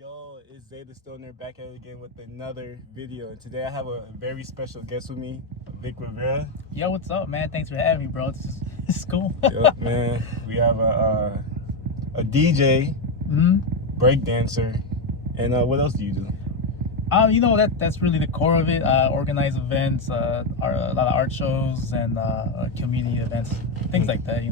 Yo, it's Zeta Stoner back at it again with another video. And today I have a very special guest with me, Vic Rivera. Yo, what's up, man? Thanks for having me, bro. This is cool. Yep, man. We have a DJ, breakdancer, and what else do you do? That's really the core of it. Organize events, a lot of art shows, and community events, things like that.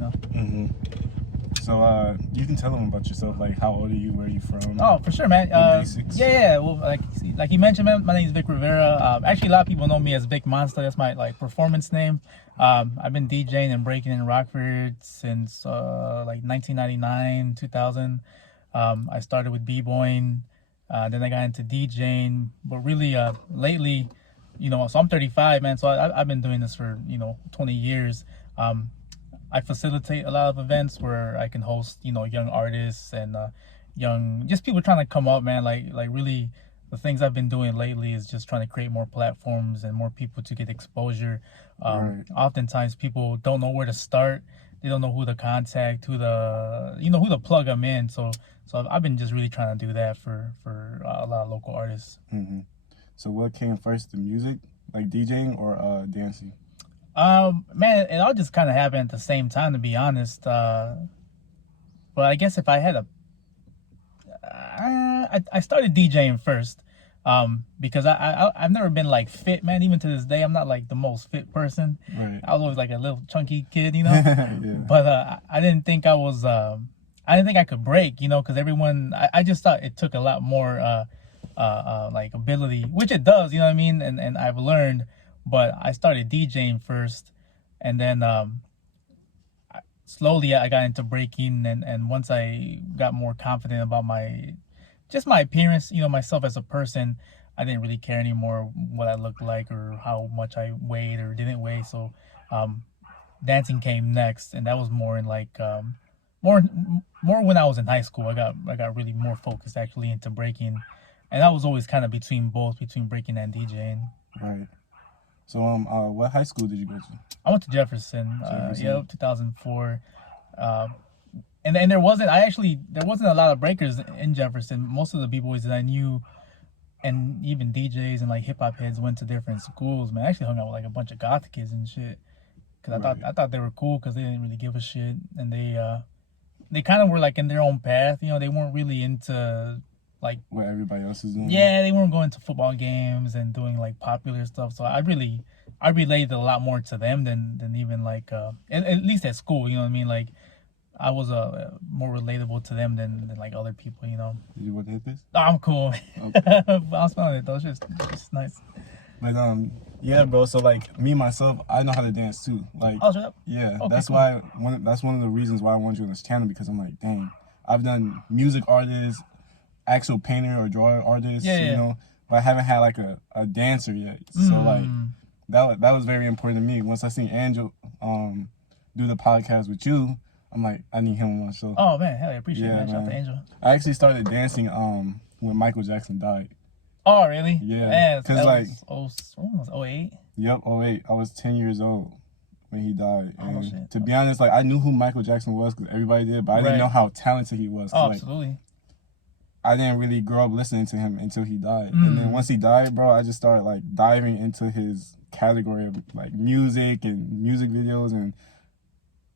So you can tell them about yourself, like how old are you, where are you from? Oh, for sure, man. Basics. Yeah. Well, like you mentioned, man, my name is Vic Rivera. Actually, a lot of people know me as Vic Monsta. That's my performance name. I've been DJing and breaking in Rockford since 1999, 2000. I started with b-boying, then I got into DJing, but really lately, so I'm 35, man. So I've been doing this for 20 years. I facilitate a lot of events where I can host, young artists and just people trying to come up, man. Like really, the things I've been doing lately is just trying to create more platforms and more people to get exposure. Right. Oftentimes, people don't know where to start. They don't know who to contact, who to plug them in. So I've been just really trying to do that for a lot of local artists. So what came first, the music, like DJing or dancing? Man, it all just kind of happened at the same time, to be honest. But I guess if I had I started DJing first, because I've never been like fit, man. Even to this day, I'm not like the most fit person. Right. I was always like a little chunky kid, Yeah. But I didn't think I was. I didn't think I could break, because everyone. I just thought it took a lot more like ability, which it does, you know what I mean. And I've learned. But I started DJing first, and then slowly I got into breaking, and once I got more confident about my appearance, myself as a person, I didn't really care anymore what I looked like or how much I weighed or didn't weigh. So dancing came next, and that was more in like more when I was in high school. I got really more focused actually into breaking, and I was always kind of between breaking and DJing. Right. So what high school did you go to? I went to Jefferson. 2004. And there wasn't a lot of breakers in Jefferson. Most of the b-boys that I knew, and even DJs and like hip hop heads, went to different schools. Man, I actually hung out with like a bunch of goth kids and shit, because I thought they were cool because they didn't really give a shit, and they kind of were like in their own path. They weren't really into like what everybody else is doing. Yeah, they weren't going to football games and doing like popular stuff. So I related a lot more to them than even like at least at school. You know what I mean? Like I was more relatable to them than like other people. Did you want to hit this? Oh, I'm cool. Okay. I'm smelling it though. It's just nice. But yeah, bro. So like me myself, I know how to dance too. Like yeah, okay, that's cool. why that's one of the reasons why I want you on this channel, because I'm like, dang, I've done music artists, actual painter or drawer artist, but I haven't had like a dancer yet. So like that was very important to me. Once I seen Angel do the podcast with you, I'm like, I need him on my show. Oh man, hell, I appreciate it, man. Shout out to Angel. I actually started dancing when Michael Jackson died. Oh really? Yeah. Because like when was 08? Yep, 08. I was 10 years old when he died. And shit. To be honest, like I knew who Michael Jackson was because everybody did, but I didn't know how talented he was. Oh, absolutely. I didn't really grow up listening to him until he died. And then once he died, bro, I just started like diving into his category of like music and music videos, and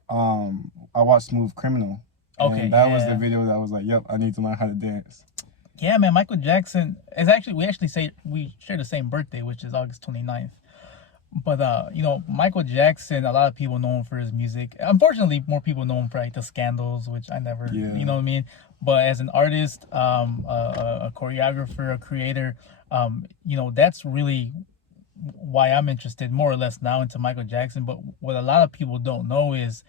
I watched Smooth Criminal. Okay. And that was the video that was like, yep, I need to learn how to dance. Yeah, man, Michael Jackson is we share the same birthday, which is August 29th. But Michael Jackson, a lot of people know him for his music. Unfortunately, more people know him for like the scandals, which I never, you know what I mean? But as an artist, a choreographer, a creator, that's really why I'm interested more or less now into Michael Jackson. But what a lot of people don't know is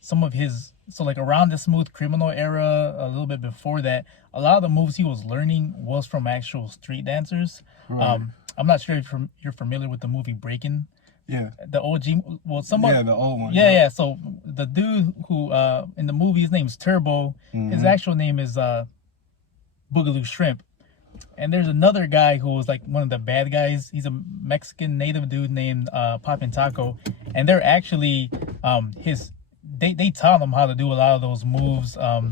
some of his, so like around the Smooth Criminal era, a little bit before that, a lot of the moves he was learning was from actual street dancers. Right. I'm not sure if you're familiar with the movie Breaking. Yeah. The OG, well, somewhat. Yeah, the old one. Yeah. So the dude who in the movie, his name's Turbo. His actual name is Boogaloo Shrimp. And there's another guy who was like one of the bad guys. He's a Mexican native dude named Poppin' Taco, and they're actually they taught him how to do a lot of those moves, a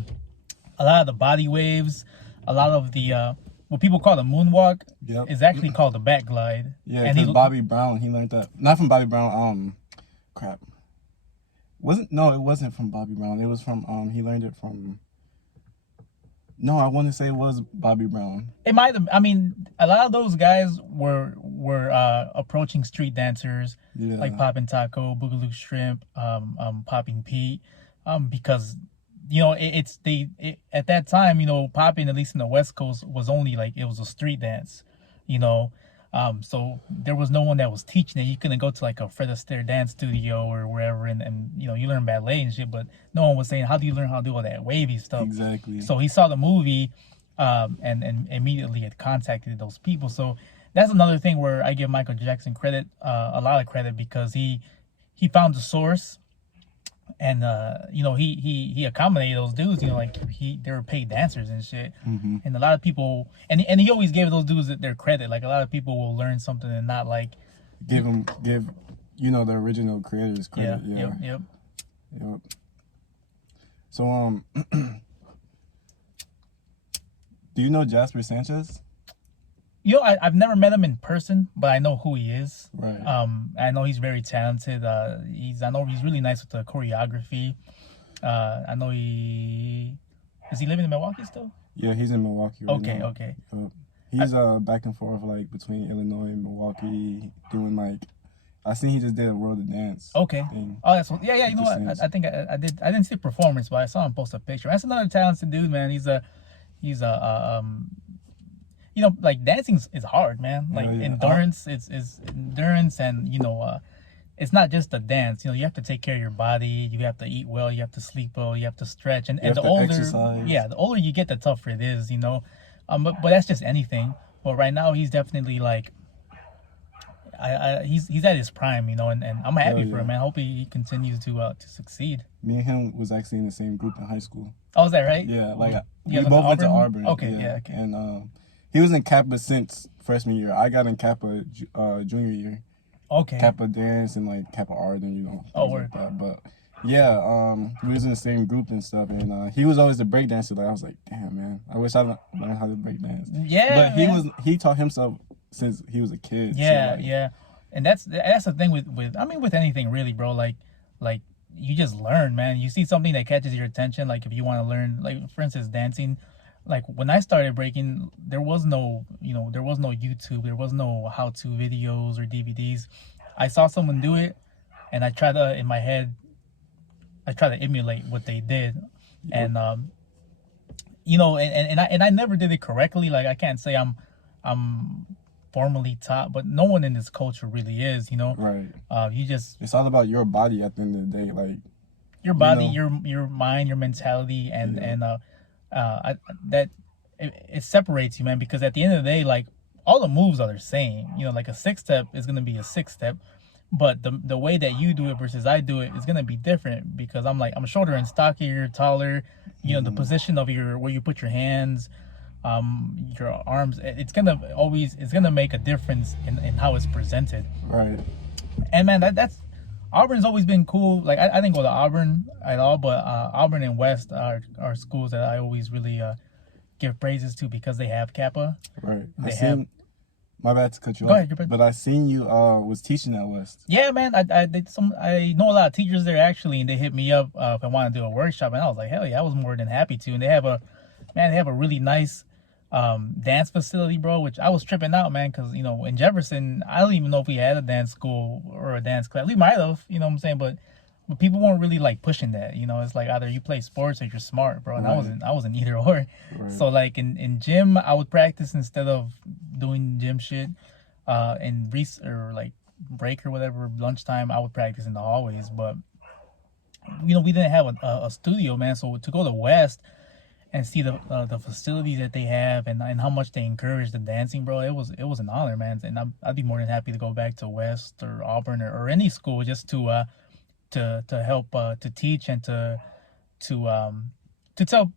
lot of the body waves, a lot of the what people call the moonwalk Yep. is actually called the back glide. Yeah, and because Bobby Brown, he learned that not from Bobby Brown. Crap. It wasn't from Bobby Brown. It was from he learned it from. No, I want to say it was Bobby Brown. It might have. I mean, a lot of those guys were approaching street dancers, like Poppin' Taco, Boogaloo Shrimp, Popping Pete, because at that time, popping, at least in the West Coast, was only like it was a street dance, you know. So there was no one that was teaching it. You couldn't go to like a Fred Astaire dance studio or wherever and you learn ballet and shit, but no one was saying, how do you learn how to do all that wavy stuff? Exactly. So he saw the movie and immediately had contacted those people. So that's another thing where I give Michael Jackson credit, a lot of credit, because he found the source. And he accommodated those dudes. Like they were paid dancers and shit. Mm-hmm. And a lot of people, and he always gave those dudes their credit. Like a lot of people will learn something and not like give the original creators credit. Yeah. Yep. So do you know Jasper Sanchez? I've never met him in person, but I know who he is. Right. I know he's very talented. I know he's really nice with the choreography. I know is he living in Milwaukee still? Yeah, he's in Milwaukee right now. Okay. He's back and forth like between Illinois and Milwaukee doing like I seen he just did a World of Dance. Okay. Thing. Oh, that's yeah. You know what? I think I did. I didn't see a performance, but I saw him post a picture. That's another talented dude, man. He's like dancing is hard, man. Like endurance, it's endurance, and it's not just a dance. You have to take care of your body. You have to eat well. You have to sleep well. You have to stretch. And the older, exercise. the older you get, the tougher it is. But that's just anything. But right now, he's definitely like, he's at his prime. And I'm happy for him, man. I hope he continues to succeed. Me and him was actually in the same group in high school. Oh, is that right? Yeah, like we both went to Auburn. Okay, yeah, okay. And he was in Kappa since freshman year. I got in Kappa junior year. Okay. Kappa dance and like Kappa art and word. Like that. But yeah, we was in the same group and stuff. And he was always the breakdancer. Like I was like, damn man, I wish I learned how to breakdance. Yeah. But he taught himself since he was a kid. Yeah, so, yeah. And that's the thing with anything really, bro. Like you just learn, man. You see something that catches your attention. Like if you want to learn, like for instance, dancing. Like when I started breaking, there was no YouTube, there was no how-to videos or DVDs. I saw someone do it, and I tried to emulate what they did, and and I never did it correctly. Like I can't say I'm formally taught, but no one in this culture really is, Right. It's all about your body at the end of the day, like your body, your mind, your mentality, and it separates you, man, because at the end of the day, like all the moves are the same. Like a 6-step is gonna be a 6-step, but the way that you do it versus I do it is gonna be different because I'm shorter and stockier, taller. The position of where you put your hands, your arms, it's gonna make a difference in how it's presented. Right. And man, that's Auburn's always been cool. Like I didn't go to Auburn at all, but Auburn and West are schools that I always really give praises to because they have Kappa. Right. My bad to cut you off. Go ahead, but I seen you was teaching at West. Yeah, man. I know a lot of teachers there actually, and they hit me up if I want to do a workshop, and I was like, hell yeah, I was more than happy to. And they have a really nice dance facility, bro, which I was tripping out, man, because in Jefferson I don't even know if we had a dance school or a dance class. We might have, what I'm saying, but people weren't really like pushing that. It's like either you play sports or you're smart, bro, and right. I wasn't either or. Right. So like in gym I would practice instead of doing gym shit, in or like break or whatever, lunchtime I would practice in the hallways. But we didn't have a studio, man, so to go to West and see the facilities that they have and how much they encourage the dancing, bro, it was an honor, man. And I'd be more than happy to go back to West or Auburn or any school just to help to teach and to tell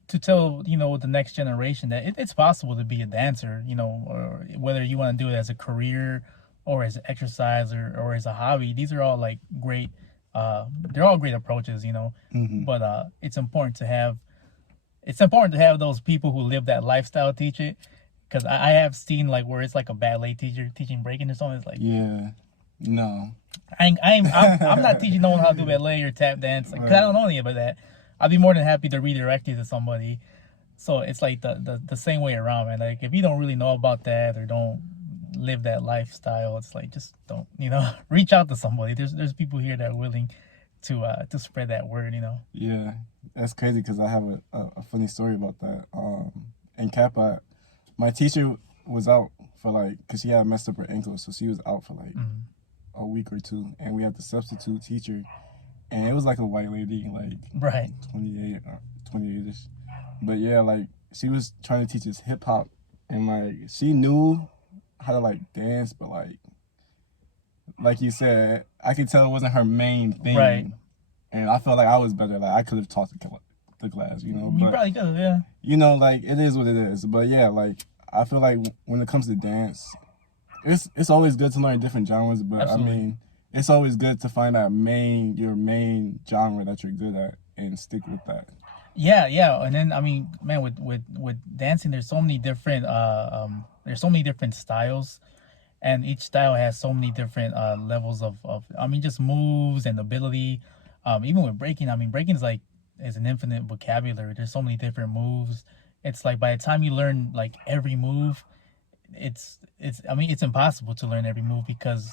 the next generation that it's possible to be a dancer, or whether you want to do it as a career or as an exercise or as a hobby. These are all like great. They're all great approaches, Mm-hmm. But it's important to have it's important to have those people who live that lifestyle teach it. Because I have seen like where it's like a ballet teacher teaching breaking or something. It's like, yeah, no, I'm not teaching no one how to do ballet or tap dance. Like, 'cause I don't know any about that. I'd be more than happy to redirect you to somebody. So it's like the same way around, man. Like if you don't really know about that or don't live that lifestyle, it's like just don't, reach out to somebody. There's people here that are willing to spread that word, Yeah, that's crazy because I have a funny story about that. In Kappa, my teacher was out for like, because she had messed up her ankle, so she was out for like a week or two, and we had the substitute teacher, and it was like a white lady, like right 28 or 28ish. But yeah, like she was trying to teach us hip hop, and like she knew how to like dance, but like you said, I could tell it wasn't her main thing. Right. And I felt like I was better. Like I could have taught the class, You But probably could have, yeah. Like it is what it is. But yeah, like I feel like when it comes to dance, it's always good to learn different genres. But Absolutely. I mean, it's always good to find your main genre that you're good at and stick with that. Yeah, and then I mean, man, with dancing, there's so many different styles, and each style has so many different levels of I mean, just moves and ability. Even with breaking, I mean, breaking is an infinite vocabulary. There's so many different moves. It's like by the time you learn like every move, it's impossible to learn every move because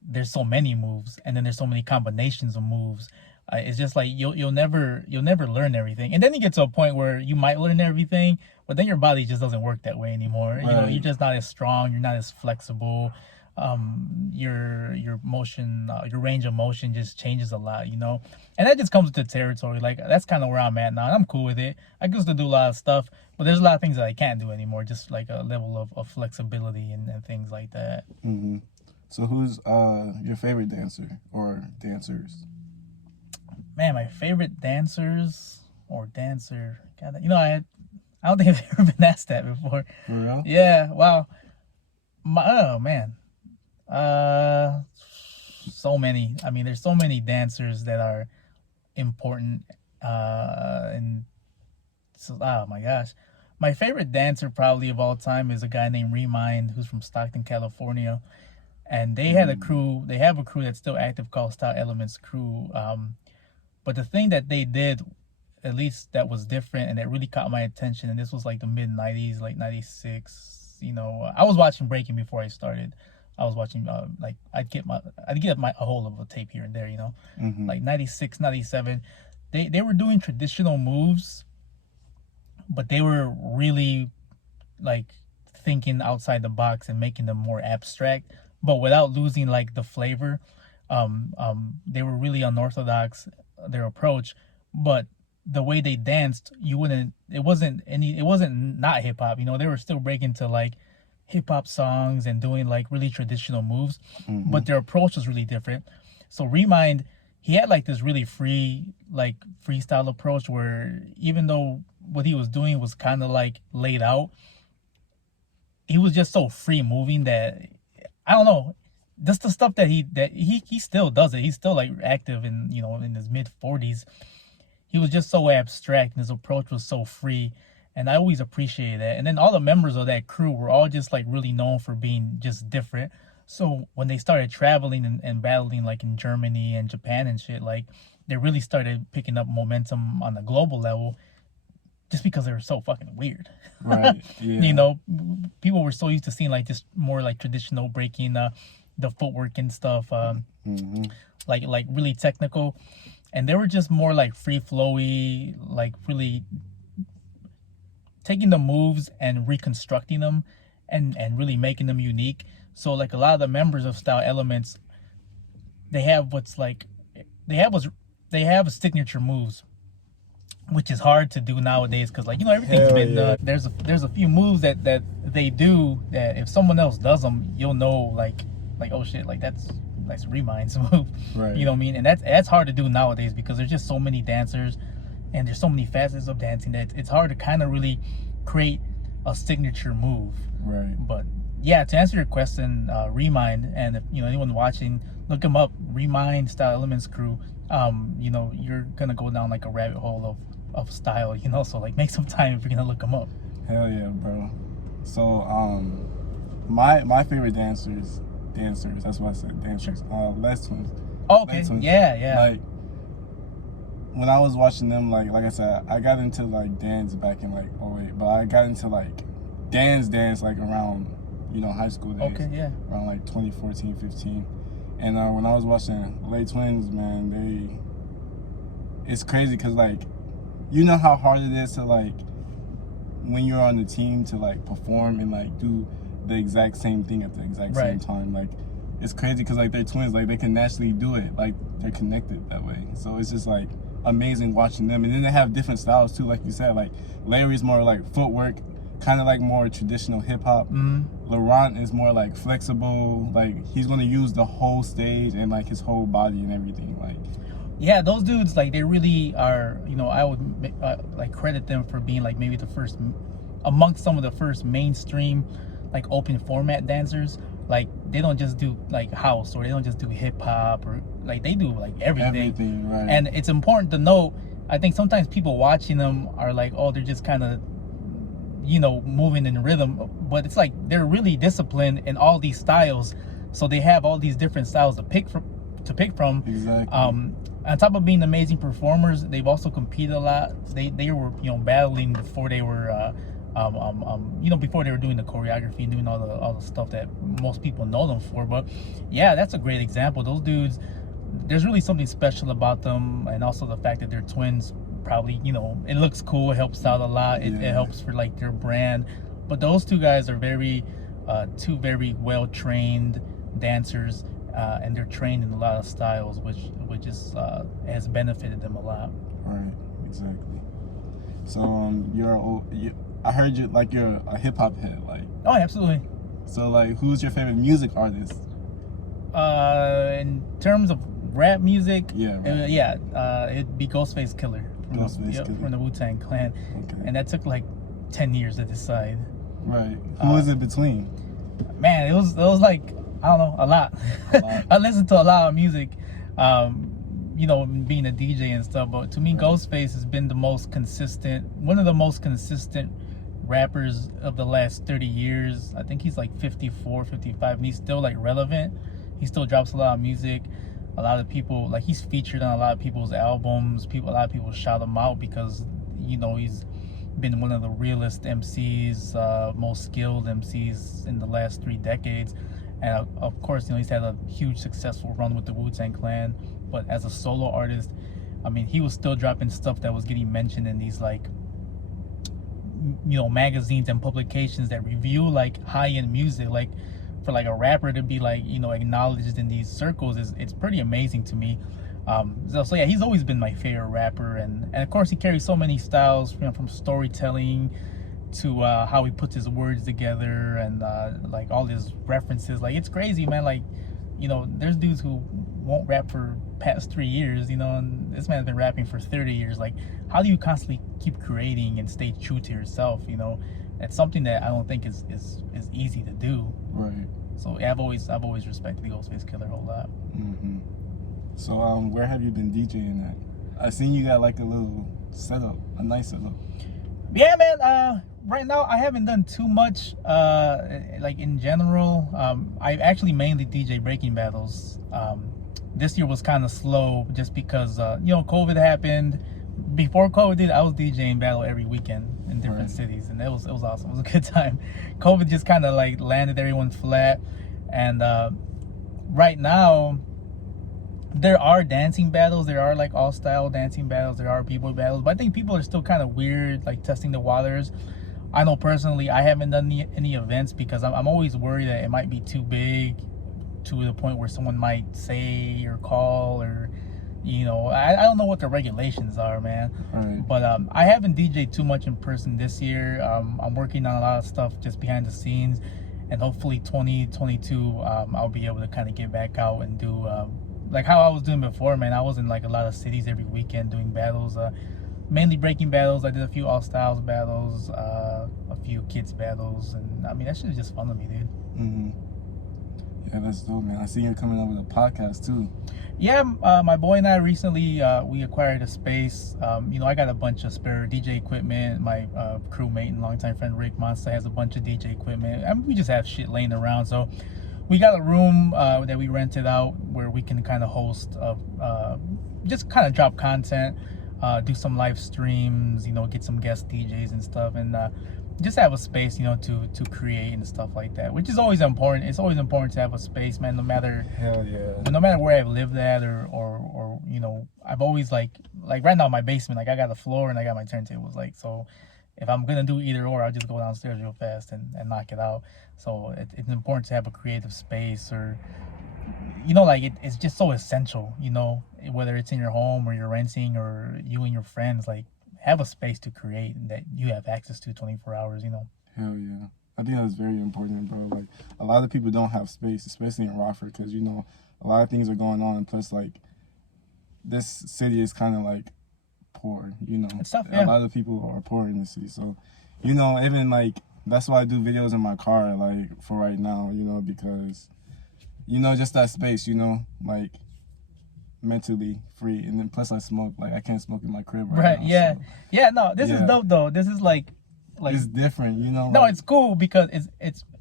there's so many moves, and then there's so many combinations of moves. It's just like you'll never learn everything, and then you get to a point where you might learn everything, but then your body just doesn't work that way anymore. Right. You're just not as strong. You're not as flexible. Your motion, your range of motion just changes a lot. And that just comes with the territory. Like that's kind of where I'm at now. And I'm cool with it. I used to do a lot of stuff, but there's a lot of things that I can't do anymore. Just like a level of flexibility and things like that. Mm-hmm. So who's your favorite dancer or dancers? Man, my favorite dancers or dancer. God, I don't think I've ever been asked that before. For real? Yeah. Wow. Oh man. So many. I mean, there's so many dancers that are important. And so, oh my gosh, my favorite dancer probably of all time is a guy named Remind, who's from Stockton, California, and they had a crew. They have a crew that's still active called Style Elements Crew. But the thing that they did, at least that was different and that really caught my attention, and this was like the mid '90s, like '96. I was watching breaking before I started. I was watching like I'd get a hold of a tape here and there, like '96, '97. They were doing traditional moves, but they were really like thinking outside the box and making them more abstract, but without losing like the flavor. They were really unorthodox, their approach, but the way they danced, it wasn't not hip hop. They were still breaking to like hip hop songs and doing like really traditional moves, but their approach was really different. So Remind, he had like this really freestyle approach where even though what he was doing was kind of like laid out, he was just so free moving that I don't know. Just the stuff that he still does it. He's still like active in his mid 40s. He was just so abstract and his approach was so free, and I always appreciated that. And then all the members of that crew were all just like really known for being just different. So when they started traveling and battling like in Germany and Japan and shit, like they really started picking up momentum on the global level just because they were so fucking weird. Right. Yeah. People were so used to seeing like just more like traditional breaking, the footwork and stuff, like really technical, and they were just more like free flowy, like really taking the moves and reconstructing them and really making them unique. So like a lot of the members of Style Elements, they have signature moves, which is hard to do nowadays because like everything's been there's a few moves that they do that if someone else does them, you'll know like oh shit, like that's Remind's move. Right. You know what I mean? And that's hard to do nowadays because there's just so many dancers and there's so many facets of dancing that it's hard to kind of really create a signature move. Right. But yeah, to answer your question, Remind, and if anyone watching, look him up, Remind Style Elements Crew. You're gonna go down like a rabbit hole of style, you know. So like, make some time if you're gonna look them up. Hell yeah, bro. So my favorite dancers. That's what I said. Dancers. Les Twins. Oh, okay. Les Twins. Yeah. Like when I was watching them, like I said, I got into like dance back in like '08, but I got into like dance like around high school days. Okay, yeah. Around like 2014, 15. And when I was watching Les Twins, man, it's crazy because like you know how hard it is to like when you're on the team to like perform and like do the exact same thing at the exact same time. Like it's crazy because like they're twins, like they can naturally do it, like they're connected that way. So it's just like amazing watching them. And then they have different styles too, like you said. Like Larry's more like footwork, kind of like more traditional hip hop. Laurent is more like flexible, like he's gonna use the whole stage and like his whole body and everything. Like yeah, those dudes, like they really are, I would like credit them for being like maybe the first amongst some of the first mainstream like open format dancers. Like they don't just do like house, or they don't just do hip hop, or like they do like everything. Right. And it's important to note, I think sometimes people watching them are like, oh, they're just kind of moving in rhythm, but it's like they're really disciplined in all these styles, so they have all these different styles to pick from. Exactly. On top of being amazing performers, they've also competed a lot. They were battling before they were before they were doing the choreography and doing all the stuff that most people know them for. But yeah, that's a great example. Those dudes, there's really something special about them, and also the fact that they're twins. Probably, it looks cool, it helps out a lot. It helps for like their brand. But those two guys are two very well trained dancers, and they're trained in a lot of styles, which is has benefited them a lot. Right, exactly. So I heard you're a hip hop head, like. Oh, absolutely. So like, who's your favorite music artist? In terms of rap music, it'd be Ghostface Killer. From the Wu-Tang Clan. Okay. And that took like 10 years to decide. Right. Who was it between? Man, it was like, I don't know, a lot. I listened to a lot of music, being a DJ and stuff, but to me, Ghostface has been one of the most consistent rappers of the last 30 years. I think he's like 54, 55, and he's still like relevant. He still drops a lot of music. A lot of people, like, he's featured on a lot of people's albums. A lot of people shout him out because, he's been one of the realest MCs, most skilled MCs in the last 3 decades. And of course, he's had a huge successful run with the Wu-Tang Clan. But as a solo artist, I mean, he was still dropping stuff that was getting mentioned in these like, magazines and publications that review like high-end music. Like, for like a rapper to be like acknowledged in these circles it's pretty amazing to me. So yeah, he's always been my favorite rapper, and of course he carries so many styles, from storytelling to how he puts his words together, and like all his references. Like, it's crazy, man. Like, there's dudes who won't rap for past 3 years, and this man's been rapping for 30 years. Like, how do you constantly keep creating and stay true to yourself? It's something that I don't think is easy to do. Right. So yeah, I've always respected the Ghostface Killer a whole lot. Mm-hmm. So where have you been DJing at? I seen you got like a little setup, a nice setup. Yeah, man. Right now I haven't done too much. Like in general, I actually mainly DJ breaking battles. This year was kind of slow just because COVID happened. Before COVID, I was DJing battle every weekend in different cities, and it was awesome. It was a good time. COVID just kind of like landed everyone flat, and right now there are dancing battles. There are like all style dancing battles. There are b-boy battles, but I think people are still kind of weird, like testing the waters. I know personally I haven't done any events because I'm always worried that it might be too big to the point where someone might say or call, or I don't know what the regulations are, man. Right. But I haven't DJed too much in person this year. I'm working on a lot of stuff just behind the scenes, and hopefully 2022 I'll be able to kind of get back out and do like how I was doing before, man. I was in like a lot of cities every weekend doing battles, mainly breaking battles. I did a few all styles battles, a few kids battles, and I mean, that shit is just fun to me, dude. Mm-hmm. Yeah, that's dope, man. I see you're coming up with a podcast too. Yeah, my boy and I recently we acquired a space. I got a bunch of spare DJ equipment. My crewmate and longtime friend Vic Monsta has a bunch of DJ equipment. I mean, we just have shit laying around. So we got a room that we rented out where we can kind of host, just kind of drop content, do some live streams. Get some guest DJs and stuff, and just have a space, to create and stuff like that, which is always important. It's always important to have a space, man. No matter where I've lived at, or I've always like right now in my basement, like I got a floor and I got my turntables, like, so if I'm gonna do either or, I'll just go downstairs real fast and knock it out. So it's important to have a creative space, or it's just so essential, whether it's in your home or you're renting or you and your friends, like, have a space to create that you have access to 24 hours. Hell yeah. I think that's very important, bro. Like, a lot of people don't have space, especially in Rockford, because a lot of things are going on, and plus, like, this city is kind of like poor. It's tough, yeah. A lot of people are poor in the city, so even like that's why I do videos in my car, like, for right now, because just that space, like, mentally free. And then plus I smoke, like, I can't smoke in my crib right now, yeah, so. Yeah, no, this is dope though. This is like it's different, no, it's cool because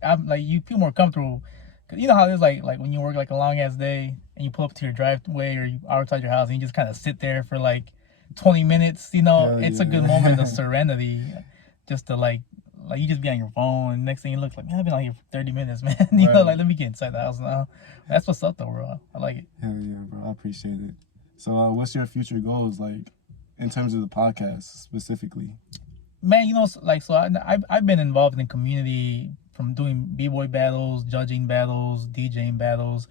I'm like, you feel more comfortable, cause you know how it's like when you work like a long ass day and you pull up to your driveway or you outside your house and you just kind of sit there for like 20 minutes. It's a good moment of serenity, just to like you just be on your phone, and next thing you look like, man, I've been out here for 30 minutes, man. Like, let me get inside the house now. That's what's up though, bro. I like it. Hell yeah, bro. I appreciate it. So what's your future goals, like, in terms of the podcast specifically? Man, I've been involved in the community, from doing b-boy battles, judging battles, DJing battles,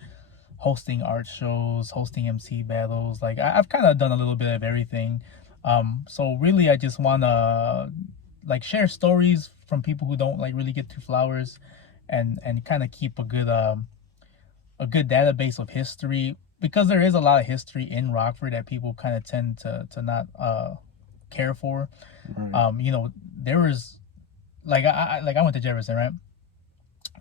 hosting art shows, hosting MC battles. Like, I've kind of done a little bit of everything. So really, I just want to like share stories from people who don't like really get to flowers, and kind of keep a good database of history, because there is a lot of history in Rockford that people kind of tend to not care for. Right. There was I went to Jefferson, right?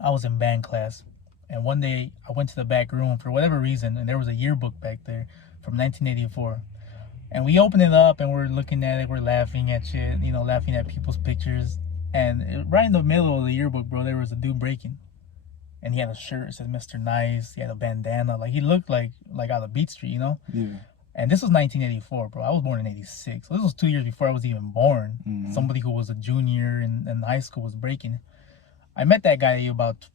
I was in band class, and one day I went to the back room for whatever reason, and there was a yearbook back there from 1984. And we opened it up and we're looking at it, we're laughing at shit, laughing at people's pictures. And right in the middle of the yearbook, bro, there was a dude breaking. And he had a shirt that said Mr. Nice. He had a bandana. Like, he looked like out of Beat Street, Yeah. And this was 1984, bro. I was born in 86. So this was 2 years before I was even born. Mm-hmm. Somebody who was a junior in high school was breaking. I met that guy about,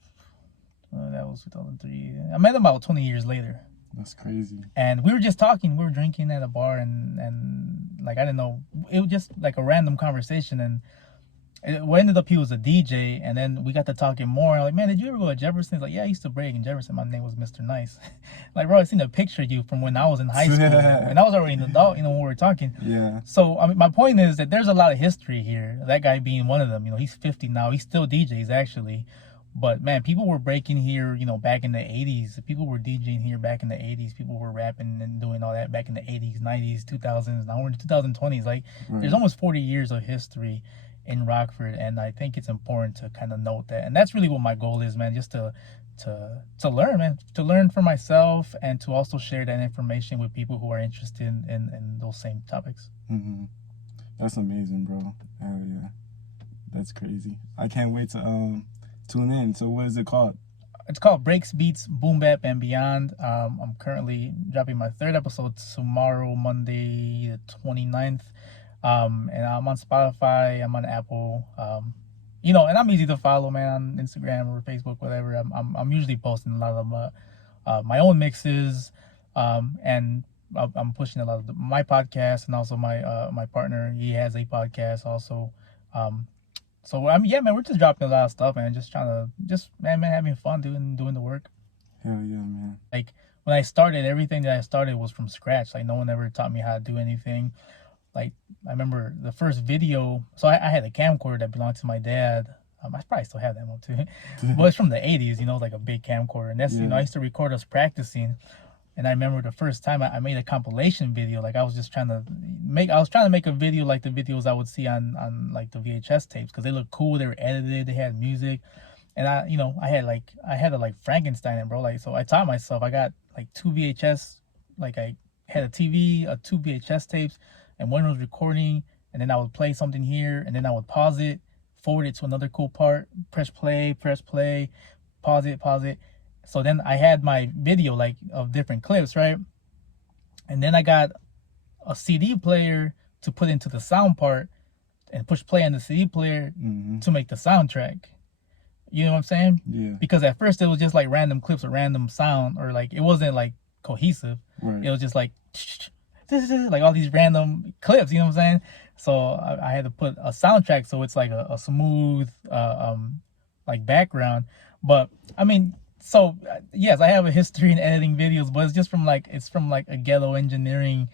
that was 2003. I met him about 20 years later. That's crazy. And we were just talking. We were drinking at a bar, and like, I didn't know. It was just like a random conversation, and it ended up he was a DJ, and then we got to talking more. I'm like, man, did you ever go to Jefferson? He's like, yeah, I used to break in Jefferson. My name was Mr. Nice. Like, bro, I seen a picture of you from when I was in high school, and I was already an adult, when we were talking. Yeah. So, I mean, my point is that there's a lot of history here. That guy being one of them. He's 50 now. He still DJs, actually. But, man, people were breaking here, back in the 80s. People were DJing here back in the 80s. People were rapping and doing all that back in the 80s, 90s, 2000s. Now we're in the 2020s. Like, There's almost 40 years of history in Rockford, and I think it's important to kind of note that. And that's really what my goal is, man, just to learn, man, to learn for myself, and to also share that information with people who are interested in those same topics. Mm-hmm. That's amazing, bro. Hell yeah. That's crazy. I can't wait to tune in. So what is it called? It's called Breaks, Beats, Boom Bap, and Beyond. I'm currently dropping my 3rd episode tomorrow, Monday the 29th. And I'm on Spotify, I'm on Apple, and I'm easy to follow, man, on Instagram or Facebook, whatever. I'm usually posting a lot of my own mixes, and I'm pushing a lot of my podcast, and also my partner, he has a podcast also. So yeah, man, we're just dropping a lot of stuff, man. Just trying to man, having fun doing the work. Hell yeah, man. Like, when I started, everything that I started was from scratch. Like, no one ever taught me how to do anything. Like, I remember the first video. So I had a camcorder that belonged to my dad. I probably still have that one too. But it's from the 80s, like a big camcorder. And that's, I used to record us practicing. And I remember the first time I made a compilation video. Like, I was trying to make a video like the videos I would see on like the VHS tapes, because they looked cool, they were edited, they had music. and I had to like Frankenstein it, bro. Like, so I taught myself. I got like 2 VHS, like I had a TV, 2 VHS tapes, and one was recording, and then I would play something here, and then I would pause it, forward it to another cool part, press play, pause it. So then I had my video like of different clips, right? And then I got a CD player to put into the sound part and push play on the CD player to make the soundtrack. You know what I'm saying? Yeah. Because at first it was just like random clips or random sound, or like it wasn't like cohesive. Right. It was just like like all these random clips. You know what I'm saying? So I had to put a soundtrack so it's like a smooth like background. But I mean, so yes, I have a history in editing videos, but it's from like a ghetto engineering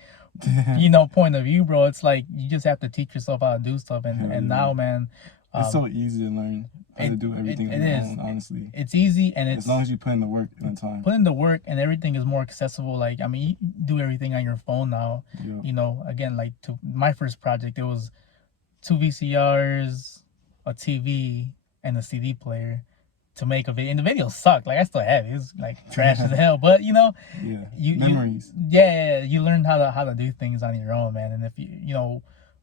point of view, bro. It's like you just have to teach yourself how to do stuff, and now, man, it's so easy to learn how to do everything on your own, honestly. It's easy, and it's as long as you put in the work and the time. Put in the work, and everything is more accessible. Like, I mean, you do everything on your phone now. Yeah. Again, like to my first project, it was 2 VCRs, a TV, and a CD player to make a video. And the video sucked. Like, I still have it. It was like trash as hell. But memories. You learn how to do things on your own, man. And if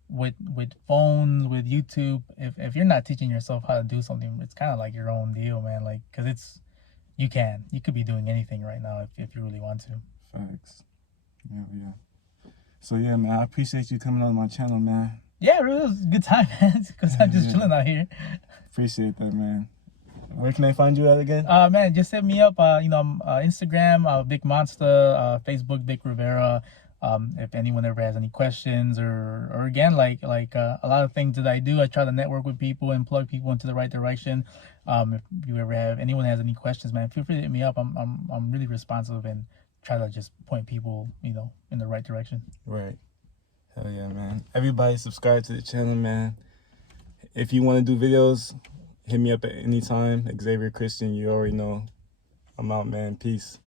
with phones, with YouTube, if you're not teaching yourself how to do something, it's kind of like your own deal, man. Like, because you could be doing anything right now if you really want to. Facts. Yeah. So yeah, man, I appreciate you coming on my channel, man. Yeah, it was a good time, man. Because I'm just chilling out here. Appreciate that, man. Where can I find you at again? Man, just hit me up. Instagram, Vic Monsta, Facebook, Vic Rivera. If anyone ever has any questions, or again, like a lot of things that I do, I try to network with people and plug people into the right direction. If you ever have anyone has any questions, man, feel free to hit me up. I'm really responsive and try to just point people, in the right direction. Right. Hell yeah, man. Everybody subscribe to the channel, man. If you want to do videos, hit me up at any time. Xavier Christian, you already know. I'm out, man. Peace.